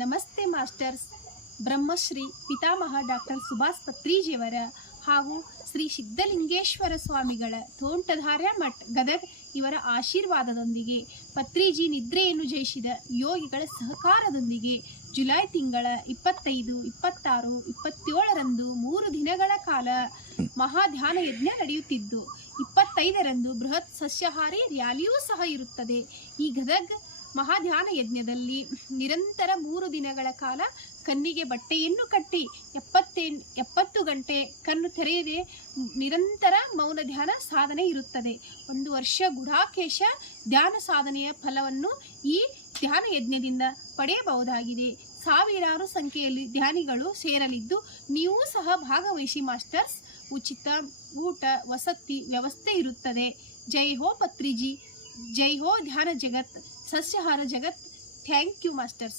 ನಮಸ್ತೆ ಮಾಸ್ಟರ್ಸ್. ಬ್ರಹ್ಮಶ್ರೀ ಪಿತಾಮಹ ಡಾಕ್ಟರ್ ಸುಭಾಷ್ ಪತ್ರಿಜಿಯವರ ಹಾಗೂ ಶ್ರೀ ಸಿದ್ಧಲಿಂಗೇಶ್ವರ ಸ್ವಾಮಿಗಳ ತೋಂಟಧಾರ ಮಠ್ ಗದಗ್ ಇವರ ಆಶೀರ್ವಾದದೊಂದಿಗೆ ಪತ್ರಿಜಿ ನಿದ್ರೆಯನ್ನು ಜಯಿಸಿದ ಯೋಗಿಗಳ ಸಹಕಾರದೊಂದಿಗೆ ಜುಲೈ ತಿಂಗಳ ಇಪ್ಪತ್ತೈದು, ಇಪ್ಪತ್ತಾರು, ಇಪ್ಪತ್ತೇಳರಂದು ಮೂರು ದಿನಗಳ ಕಾಲ ಮಹಾಧ್ಯಾನ ಯಜ್ಞ ನಡೆಯುತ್ತಿದ್ದು, ಇಪ್ಪತ್ತೈದರಂದು ಬೃಹತ್ ಸಸ್ಯಹಾರಿ ರ್ಯಾಲಿಯೂ ಸಹ ಇರುತ್ತದೆ. ಈ ಗದಗ್ ಮಹಾಧ್ಯಾನ ಯಜ್ಞದಲ್ಲಿ ನಿರಂತರ ಮೂರು ದಿನಗಳ ಕಾಲ ಕಣ್ಣಿಗೆ ಬಟ್ಟೆಯನ್ನು ಕಟ್ಟಿ ಎಪ್ಪತ್ತೆನ್ ಎಪ್ಪತ್ತು ಗಂಟೆ ಕಣ್ಣು ತೆರೆಯದೆ ನಿರಂತರ ಮೌನ ಧ್ಯಾನ ಸಾಧನೆ ಇರುತ್ತದೆ. ಒಂದು ವರ್ಷ ಗುಢಾಕೇಶ ಧ್ಯಾನ ಸಾಧನೆಯ ಫಲವನ್ನು ಈ ಧ್ಯಾನ ಯಜ್ಞದಿಂದ ಪಡೆಯಬಹುದಾಗಿದೆ. ಸಾವಿರಾರು ಸಂಖ್ಯೆಯಲ್ಲಿ ಧ್ಯಾನಿಗಳು ಸೇರಲಿದ್ದು, ನೀವು ಸಹ ಭಾಗವಹಿಸಿ ಮಾಸ್ಟರ್ಸ್. ಉಚಿತ ಊಟ, ವಸತಿ ವ್ಯವಸ್ಥೆ ಇರುತ್ತದೆ. ಜೈ ಹೋ ಪತ್ರಿಜಿ. ಜೈ ಹೋ ಧ್ಯಾನ ಜಗತ್ ಸಸ್ಯಹಾರ ಜಗತ್. Thank you masters